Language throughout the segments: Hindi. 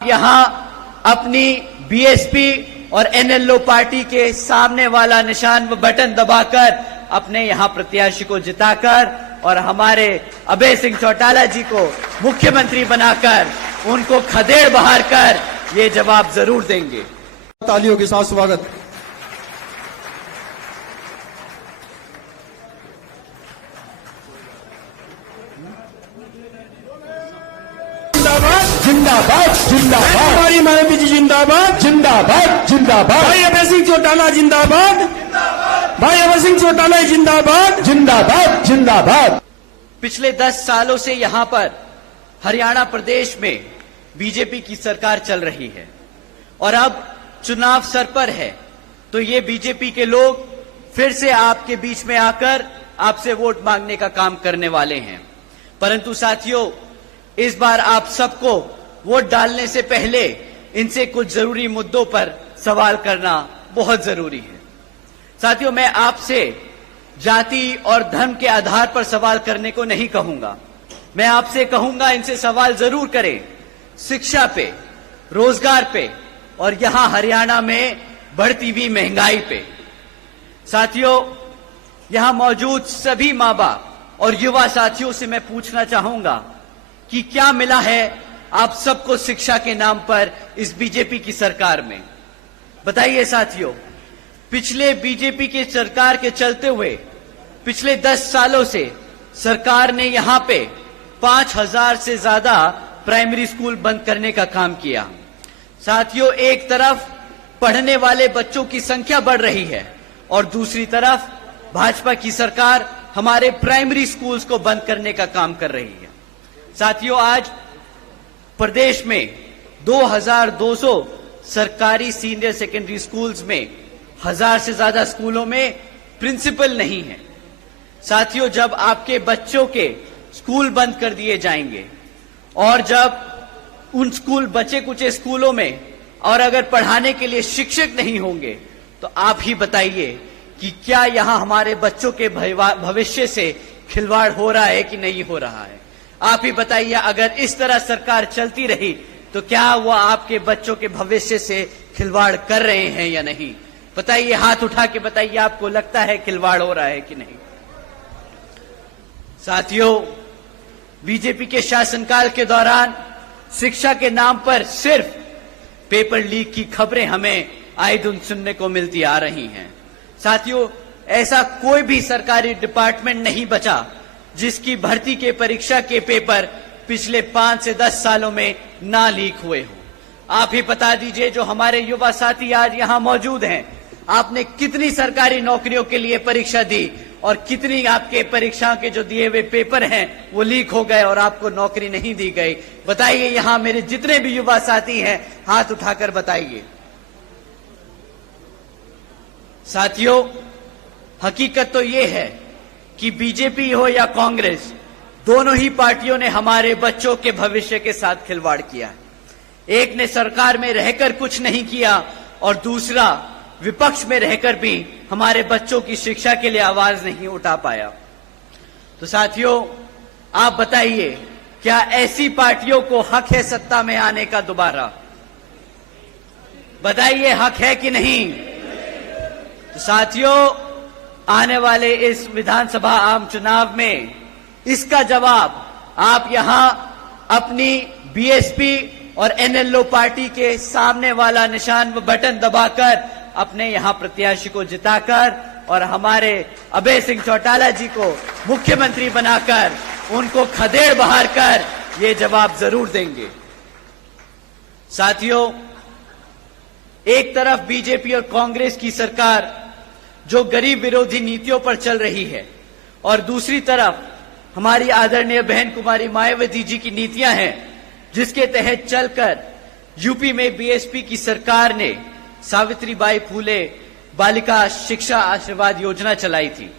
यहां अपनी बीएसपी और एनएलओ पार्टी के सामने वाला निशान व बटन दबाकर अपने यहां प्रत्याशी को जिताकर और हमारे अभय सिंह चौटाला जी को मुख्यमंत्री बनाकर उनको खदेड़ बहार कर ये जवाब जरूर देंगे। तालियों के साथ स्वागत। जिंदाबाद जिंदाबाद हमारी मायावती जी जिंदाबाद जिंदाबाद जिंदाबाद भाई अभय सिंह चौटाला जिंदाबाद भाई अभय सिंह चौटाला जिंदाबाद जिंदाबाद जिंदाबाद। पिछले 10 सालों से यहां पर हरियाणा प्रदेश में बीजेपी की सरकार चल रही है और अब चुनाव सर पर है, तो ये बीजेपी के लोग फिर से आपके बीच में आकर आपसे वोट मांगने का काम करने वाले हैं। परंतु साथियों, इस बार आप सबको वोट डालने से पहले इनसे कुछ जरूरी मुद्दों पर सवाल करना बहुत जरूरी है। साथियों, मैं आपसे जाति और धर्म के आधार पर सवाल करने को नहीं कहूंगा। मैं आपसे कहूंगा इनसे सवाल जरूर करें शिक्षा पे, रोजगार पे और यहां हरियाणा में बढ़ती हुई महंगाई पे। साथियों, यहां मौजूद सभी मां बाप और युवा साथियों से मैं पूछना चाहूंगा कि क्या मिला है आप सबको शिक्षा के नाम पर इस बीजेपी की सरकार में? बताइए साथियों, पिछले बीजेपी की सरकार के चलते हुए पिछले 10 सालों से सरकार ने यहां पे 5000 से ज्यादा प्राइमरी स्कूल बंद करने का काम किया। साथियों, एक तरफ पढ़ने वाले बच्चों की संख्या बढ़ रही है और दूसरी तरफ भाजपा की सरकार हमारे प्राइमरी स्कूल्स को बंद करने का काम कर रही है। साथियों, आज प्रदेश में 2200 सरकारी सीनियर सेकेंडरी स्कूल्स में 1000 से ज्यादा स्कूलों में प्रिंसिपल नहीं है। साथियों, जब आपके बच्चों के स्कूल बंद कर दिए जाएंगे और जब उन स्कूल बचे कुचे स्कूलों में और अगर पढ़ाने के लिए शिक्षक नहीं होंगे, तो आप ही बताइए कि क्या यहां हमारे बच्चों के भविष्य से खिलवाड़ हो रहा है कि नहीं हो रहा है? आप ही बताइए, अगर इस तरह सरकार चलती रही तो क्या वो आपके बच्चों के भविष्य से खिलवाड़ कर रहे हैं या नहीं? बताइए, हाथ उठा के बताइए, आपको लगता है खिलवाड़ हो रहा है कि नहीं? साथियों, बीजेपी के शासनकाल के दौरान शिक्षा के नाम पर सिर्फ पेपर लीक की खबरें हमें आए दिन सुनने को मिलती आ रही हैं। साथियों, ऐसा कोई भी सरकारी डिपार्टमेंट नहीं बचा जिसकी भर्ती के परीक्षा के पेपर पिछले 5 से 10 सालों में ना लीक हुए हो। आप ही बता दीजिए, जो हमारे युवा साथी आज यहां मौजूद हैं, आपने कितनी सरकारी नौकरियों के लिए परीक्षा दी और कितनी आपके परीक्षा के जो दिए हुए पेपर हैं वो लीक हो गए और आपको नौकरी नहीं दी गई? बताइए, यहां मेरे जितने भी युवा साथी हैं, हाथ उठाकर बताइए। साथियों, हकीकत तो ये है कि बीजेपी हो या कांग्रेस, दोनों ही पार्टियों ने हमारे बच्चों के भविष्य के साथ खिलवाड़ किया। एक ने सरकार में रहकर कुछ नहीं किया और दूसरा विपक्ष में रहकर भी हमारे बच्चों की शिक्षा के लिए आवाज नहीं उठा पाया। तो साथियों, आप बताइए, क्या ऐसी पार्टियों को हक है सत्ता में आने का दोबारा? बताइए, हक है कि नहीं? तो साथियों, आने वाले इस विधानसभा आम चुनाव में इसका जवाब आप यहां अपनी बीएसपी और एनएलओ पार्टी के सामने वाला निशान व बटन दबाकर अपने यहां प्रत्याशी को जिताकर और हमारे अभय सिंह चौटाला जी को मुख्यमंत्री बनाकर उनको खदेड़ बहार कर ये जवाब जरूर देंगे। साथियों, एक तरफ बीजेपी और कांग्रेस की सरकार जो गरीब विरोधी नीतियों पर चल रही है और दूसरी तरफ हमारी आदरणीय बहन कुमारी मायावती जी की नीतियां हैं, जिसके तहत चलकर यूपी में बीएसपी की सरकार ने सावित्रीबाई फूले बालिका शिक्षा आशीर्वाद योजना चलाई थी।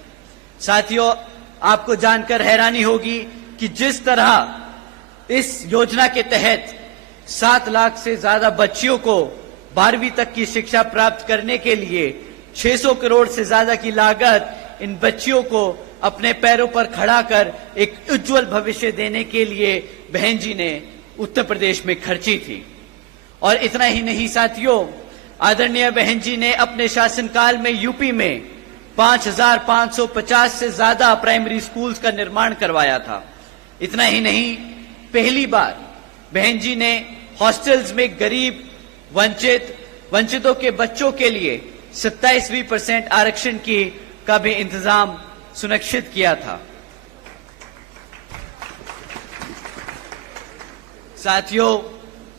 साथियों, आपको जानकर हैरानी होगी कि जिस तरह इस योजना के तहत 7 लाख से ज्यादा बच्चियों को 12वीं तक की शिक्षा प्राप्त करने के लिए 600 करोड़ से ज्यादा की लागत इन बच्चियों को अपने पैरों पर खड़ा कर एक उज्जवल भविष्य देने के लिए बहन जी ने उत्तर प्रदेश में खर्ची थी। और इतना ही नहीं साथियों, आदरणीय बहन जी ने अपने शासनकाल में यूपी में 5,550 से ज्यादा प्राइमरी स्कूल्स का निर्माण करवाया था। इतना ही नहीं, पहली बार बहन जी ने हॉस्टल्स में गरीब, वंचितों के बच्चों के लिए 27% आरक्षण का भी इंतजाम सुनिश्चित किया था। साथियों,